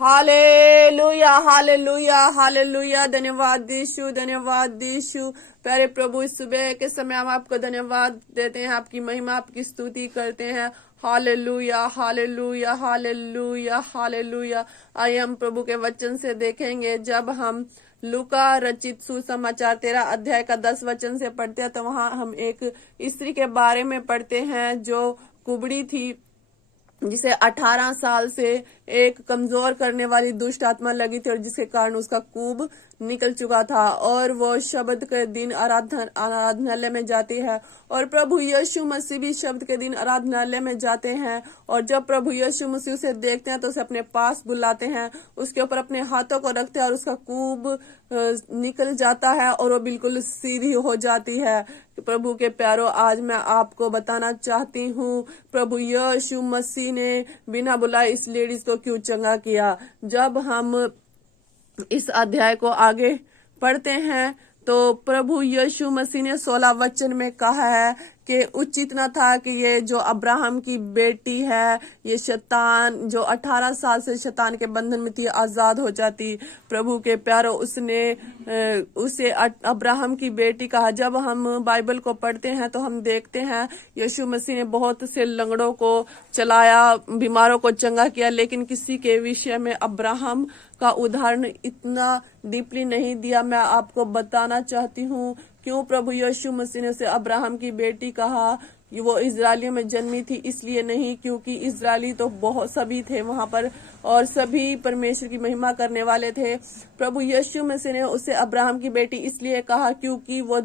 Hallelujah hallelujah hallelujah. धन्यवाद यीशु। प्यारे प्रभु, इस सुबह के समय हम आपको धन्यवाद देते हैं, आपकी महिमा आपकी स्तुति करते हैं। Hallelujah hallelujah hallelujah hallelujah. आइए हम प्रभु के वचन से देखेंगे। जब हम लूका रचित सुसमाचार 13 अध्याय का 10 वचन से पढ़ते हैं तो वहां हम एक स्त्री के बारे में पढ़ते हैं जो कुबड़ी थी, जिसे 18 साल से एक कमजोर करने वाली दुष्ट आत्मा लगी थी और जिसके कारण उसका कूब निकल चुका था। और वो शब्द के दिन आराधनालय में जाती है और प्रभु यीशु मसीह भी शब्द के दिन आराधनालय में जाते हैं। और जब प्रभु यीशु मसीह उसे देखते हैं तो उसे अपने पास बुलाते हैं, उसके ऊपर अपने हाथों को रखते हैं और उसका कूब निकल जाता है और वो बिल्कुल सीधी हो जाती है। प्रभु के प्यारो, आज मैं आपको बताना चाहती हूँ प्रभु यीशु मसीह ने बिना बुलाए इस लेडीज को क्यों चंगा किया। जब हम इस अध्याय को आगे पढ़ते हैं तो प्रभु यीशु मसीह ने 16 वचन में कहा है कि उचित न था कि ये जो अब्राहम की बेटी है, ये शैतान जो 18 साल से शैतान के बंधन में थी, आजाद हो जाती। प्रभु के प्यारो, उसने उसे अब्राहम की बेटी कहा। जब हम बाइबल को पढ़ते हैं तो हम देखते हैं यीशु मसीह ने बहुत से लंगड़ों को चलाया, बीमारों को चंगा किया, लेकिन किसी के विषय में अब्राहम का उदाहरण इतना डीपली नहीं दिया। मैं आपको बताना चाहती हूँ क्यों प्रभु यीशु मसीह ने उसे अब्राहम की बेटी कहा। वो इजरायलियों में जन्मी थी इसलिए नहीं, क्योंकि इजरायली तो बहुत सभी थे वहां पर और सभी परमेश्वर की महिमा करने वाले थे। प्रभु यीशु मसीह ने उसे अब्राहम की बेटी इसलिए कहा क्योंकि वो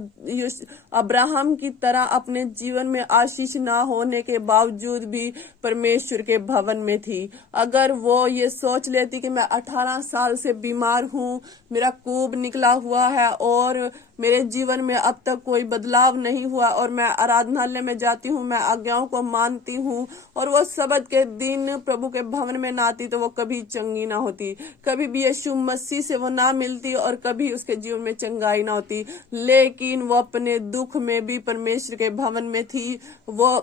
अब्राहम की तरह अपने जीवन में आशीष ना होने के बावजूद भी परमेश्वर के भवन में थी। अगर वो ये सोच लेती कि मैं 18 साल से बीमार हूँ, मेरा कूब निकला हुआ है और मेरे जीवन में अब तक कोई बदलाव नहीं हुआ और मैं आराधनालय में जाती हूँ, मैं आज्ञाओं को मानती हूँ और वो सबत के दिन प्रभु के भवन में ना आती तो वो कभी चंगी ना होती, कभी भी यीशु मसीह से वो ना मिलती और कभी उसके जीवन में चंगाई ना होती। लेकिन वो अपने दुख में भी परमेश्वर के भवन में थी। वो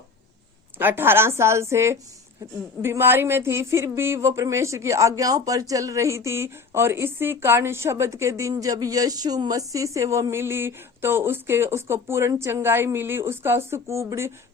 18 साल से बीमारी में थी, फिर भी वो परमेश्वर की आज्ञाओं पर चल रही थी और इसी कारण शब्द के दिन जब यीशु मसीह से वो मिली तो उसको पूर्ण चंगाई मिली। उसका उस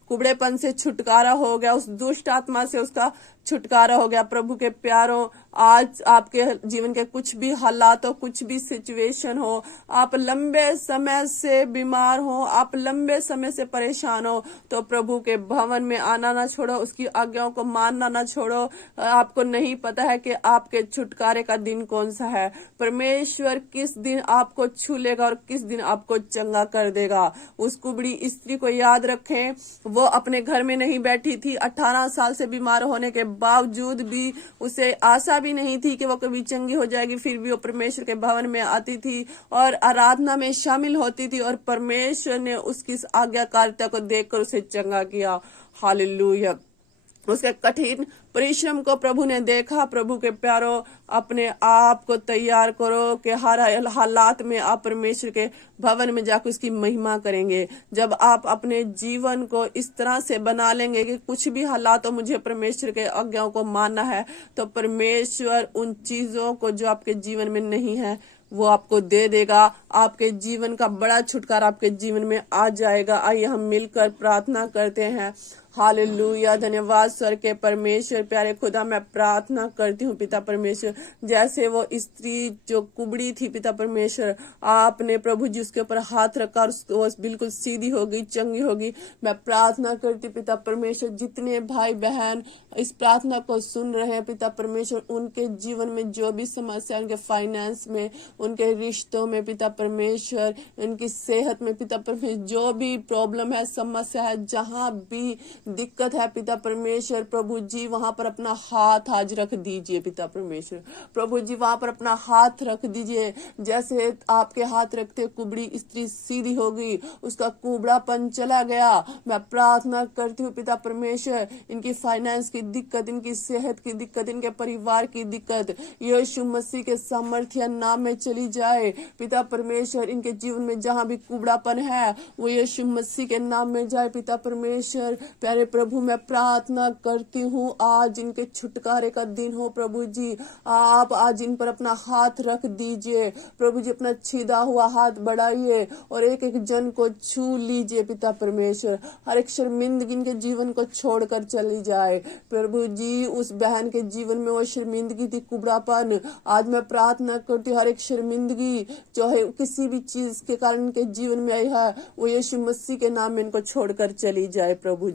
कुबड़ेपन से छुटकारा हो गया, उस दुष्ट आत्मा से उसका छुटकारा हो गया। प्रभु के प्यारों, आज आपके जीवन के कुछ भी हालात हो, कुछ भी सिचुएशन हो, आप लंबे समय से बीमार हो, आप लंबे समय से परेशान हो, तो प्रभु के भवन में आना ना छोड़ो, उसकी आज्ञाओं को मानना ना छोड़ो। आपको नहीं पता है कि आपके छुटकारे का दिन कौन सा है। परमेश्वर किस दिन आपको छू लेगा और किस दिन आपको चंगा कर देगा। उस कुबड़ी स्त्री को याद रखें, वो अपने घर में नहीं बैठी थी। 18 साल से बीमार होने के बावजूद भी उसे आशा भी नहीं थी कि वो कभी चंगी हो जाएगी, फिर भी वो परमेश्वर के भवन में आती थी और आराधना में शामिल होती थी और परमेश्वर ने उसकी आज्ञाकारिता को देखकर उसे चंगा किया। हालेलुया। उसके कठिन परिश्रम को प्रभु ने देखा। प्रभु के प्यारो, अपने आप को तैयार करो कि हर हालात में आप परमेश्वर के भवन में जाकर उसकी महिमा करेंगे। जब आप अपने जीवन को इस तरह से बना लेंगे कि कुछ भी हालात हो, मुझे परमेश्वर के आज्ञाओं को मानना है, तो परमेश्वर उन चीजों को जो आपके जीवन में नहीं है वो आपको दे देगा। आपके जीवन का बड़ा छुटकारा आपके जीवन में आ जाएगा। आइए हम मिलकर प्रार्थना करते हैं। हालेलुया। धन्यवाद स्वर्ग के परमेश्वर। प्यारे खुदा, मैं प्रार्थना करती हूँ पिता परमेश्वर, जैसे वो स्त्री जो कुबड़ी थी पिता परमेश्वर, आपने प्रभु जी उसके ऊपर हाथ रखा और वो बिल्कुल सीधी हो गई, चंगी होगी। मैं प्रार्थना करती पिता परमेश्वर, जितने भाई बहन इस प्रार्थना को सुन रहे हैं पिता परमेश्वर, उनके जीवन में जो भी समस्या, उनके फाइनेंस में, उनके रिश्तों में पिता परमेश्वर, उनकी सेहत में पिता परमेश्वर, जो भी प्रॉब्लम है, समस्या है, जहां भी दिक्कत है पिता परमेश्वर, प्रभु जी वहां पर अपना हाथ आज रख दीजिए पिता परमेश्वर। प्रभु जी वहां पर अपना हाथ रख दीजिए। जैसे आपके हाथ रखते कुबड़ी स्त्री सीधी हो गई, उसका कुबड़ापन चला गया। मैं प्रार्थना करती हूँ पिता परमेश्वर, इनकी फाइनेंस की दिक्कत, इनकी सेहत की दिक्कत, इनके परिवार की दिक्कत यीशु मसीह के सामर्थ्य नाम में चली जाए। पिता परमेश्वर, इनके जीवन में जहां भी कुबड़ापन है वो यीशु मसीह के नाम में जाए। पिता परमेश्वर, प्यारे प्रभु, मैं प्रार्थना करती हूँ आज इनके छुटकारे का दिन हो। प्रभु जी, आप आज इन पर अपना हाथ रख दीजिए। प्रभु जी, अपना छीदा हुआ हाथ बढ़ाइए और एक एक जन को छू लीजिए। पिता परमेश्वर, हर एक शर्मिंदगी इनके जीवन को छोड़कर चली जाए। प्रभु जी, उस बहन के जीवन में वो शर्मिंदगी थी, कुबड़ापन, आज मैं प्रार्थना करती हूँ हर एक शर्मिंदगी जो है किसी भी चीज के कारण इनके जीवन में आई है वो यीशु मसीह के नाम में इनको छोड़कर चली जाए। प्रभु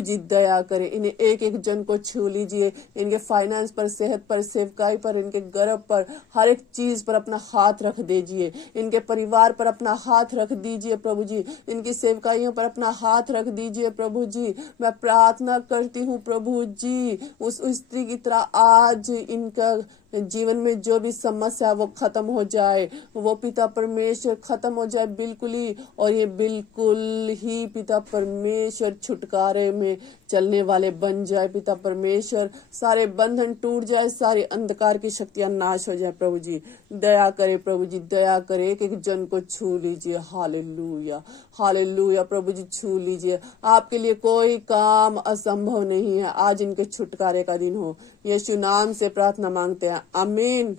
जी दया करें, इन्हें एक एक जन को छू लीजिए। इनके फाइनेंस पर, सेहत पर, सेवकाई पर, इनके गर्भ पर, हर एक चीज पर अपना हाथ रख दीजिए। इनके परिवार पर अपना हाथ रख दीजिए। प्रभु जी, इनकी सेवकाइयों पर अपना हाथ रख दीजिए। प्रभु जी, मैं प्रार्थना करती हूँ प्रभु जी, उस स्त्री की तरह आज इनका जीवन में जो भी समस्या है वो खत्म हो जाए, वो पिता परमेश्वर खत्म हो जाए बिल्कुल ही, और ये बिल्कुल ही पिता परमेश्वर छुटकारे में चलने वाले बन जाए। पिता परमेश्वर, सारे बंधन टूट जाए, सारी अंधकार की शक्तियां नाश हो जाए। प्रभु जी दया करे, प्रभु जी दया करे, एक एक जन को छू लीजिए। Hallelujah, hallelujah. प्रभु जी छू लीजिए, आपके लिए कोई काम असंभव नहीं है। आज इनके छुटकारे का दिन हो, यीशु नाम से प्रार्थना मांगते हैं, आमीन।